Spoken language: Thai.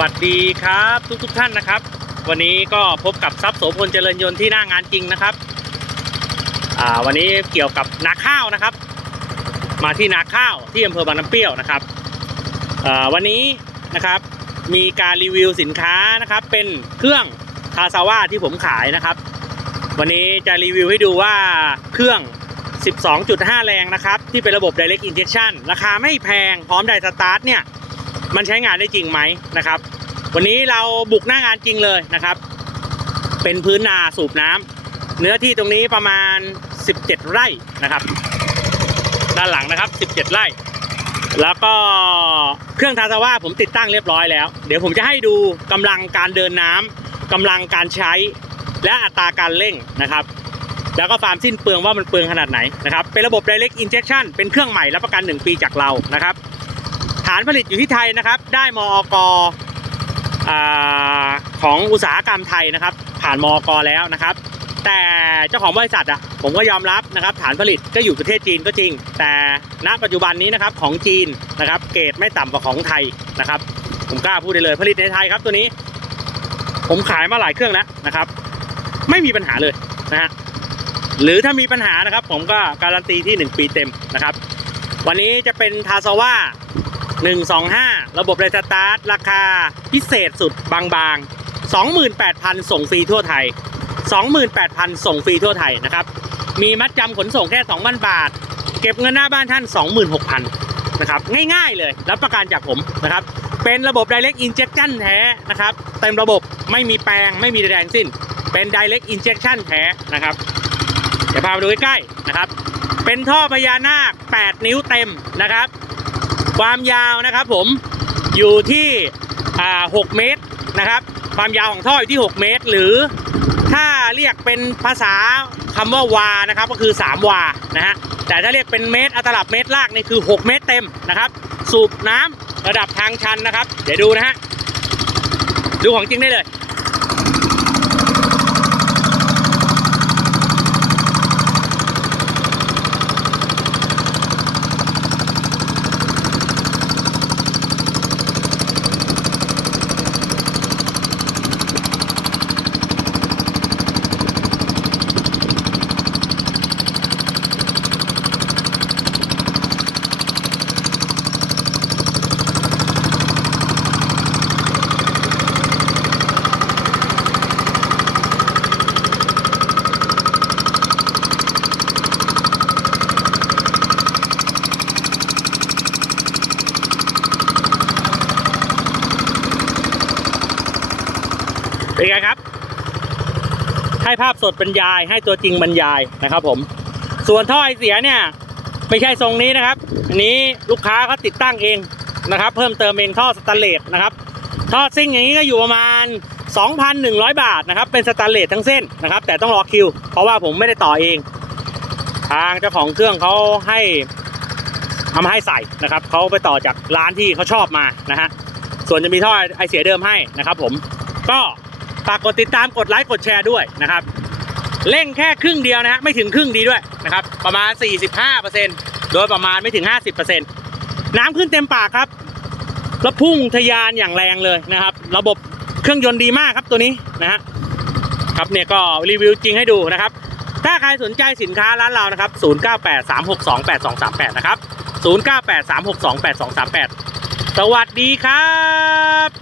วัสดีครับทุกทุกท่านนะครับ วันนี้ก็พบกับทรัพย์โสพลเจริญยนต์ที่หน้างานจริงนะครับวันนี้เกี่ยวกับนาข้าวนะครับ มาที่นาข้าวที่อำเภอบางน้ำเปรี้ยวนะครับวันนี้นะครับมีการรีวิวสินค้านะครับเป็นเครื่องคาซาว่าที่ผมขายนะครับ วันนี้จะรีวิวให้ดูว่าเครื่อง 12.5 แรงนะครับ ที่เป็นระบบ Direct Injection ราคาไม่แพงพร้อมไดสตาร์ทเนี่ย มันใช้งานได้จริงไหมนะครับ วันนี้เราบุกหน้างานจริงเลยนะครับ เป็นพื้นนาสูบน้ำเนื้อที่ตรงนี้ประมาณ 17 ไร่นะครับ ด้านหลังนะครับ 17 ไร่ แล้วก็เครื่องทาซาว่าผมติดตั้งเรียบร้อยแล้ว เดี๋ยวผมจะให้ดูกำลังการเดินน้ำกำลังการใช้ และอัตราการเร่งนะครับแล้วก็ความสิ้นเปลืองว่ามันเปลืองขนาดไหนนะครับ เป็นระบบ direct injection เป็นเครื่องใหม่รับประกัน 1 ปีจากเรานะครับานผลิตอยู่ที่ไทยนะครับ ได้มอกอของอุตสาหกรรมไทยนะครับ ผ่านมอกแล้วนะครับ แต่เจ้าของบริษัทอะผมก็ยอมรับนะครับ ฐานผลิตก็อยู่ประเทศจีนก็จริง แต่ณปัจจุบันนี้นะครับของจีนนะครับ เกรดไม่ต่ำกว่าของไทยนะครับ ผมกล้าพูดได้เลยผลิตในไทยครับตัวนี้ ผมขายมาหลายเครื่องแล้วนะครับ ไม่มีปัญหาเลยนะฮะหรือถ้ามีปัญหานะครับ ผมก็การันตีที่ 1 ปีเต็มนะครับ วันนี้จะเป็นทาซาว่า 125 ระบบไรสตาร์ท ราคาพิเศษสุดบางๆ 28,000 ส่งฟรีทั่วไทย 28,000 ส่งฟรีทั่วไทยนะครับ มีมัดจำขนส่งแค่ 2,000 บาท เก็บเงินหน้าบ้านท่าน 26,000 นะครับ ง่ายๆเลย รับประกันจากผมนะครับ เป็นระบบ Direct Injection แท้นะครับ เต็มระบบไม่มีแปลงไม่มีใดงสิ้น เป็น Direct Injection แท้นะครับ เดี๋ยวพาไปดูใกล้ๆนะครับ เป็นท่อพญานาค 8 นิ้วเต็มนะครับ ความยาวนะครับผมอยู่ที่อ่า6เมตรนะครับ ความยาวของท่ออยู่ที่ 6 เมตร หรือถ้าเรียกเป็นภาษาคำว่าวานะครับก็คือ 3 วานะฮะแต่ถ้าเรียกเป็นเมตรอัตลับเมตรลากนี่คือ 6 เมตรเต็มนะครับ สูบน้ำระดับทางชันนะครับ เดี๋ยวดูนะฮะดูของจริงได้เลย เป็นไงครับ ให้ภาพสดบรรยาย ให้ตัวจริงบรรยายนะครับผม ส่วนท่อไอเสียเนี่ย ไม่ใช่ทรงนี้นะครับ อันนี้ลูกค้าเขาติดตั้งเองนะครับ เพิ่มเติมเองท่อสแตนเลสนะครับท่อซิ่งอย่างนี้ก็อยู่ประมาณ 2,100 บาทนะครับ เป็นสแตนเลสทั้งเส้นนะครับ แต่ต้องรอคิว เพราะว่าผมไม่ได้ต่อเอง ทางเจ้าของเครื่องเขาให้เอามาให้ใส่นะครับเขาไปต่อจากร้านที่เขาชอบมานะฮะส่วนจะมีท่อไอเสียเดิมให้นะครับ ผมก็ ฝากกดติดตามกดไลค์กดแชร์ด้วยนะครับเร่งแค่ครึ่งเดียวนะฮะไม่ถึงครึ่งดีด้วยนะครับประมาณ 45%โดยประมาณไม่ถึง 50%น้ำขึ้นเต็มปากครับแล้วพุ่งทะยานอย่างแรงเลยนะครับ ระบบเครื่องยนต์ดีมากครับตัวนี้นะฮะครับเนี่ยก็รีวิวจริงให้ดูนะครับ ถ้าใครสนใจสินค้าร้านเรานะครับ 0983628238 นะครับ 0983628238 สวัสดีครับ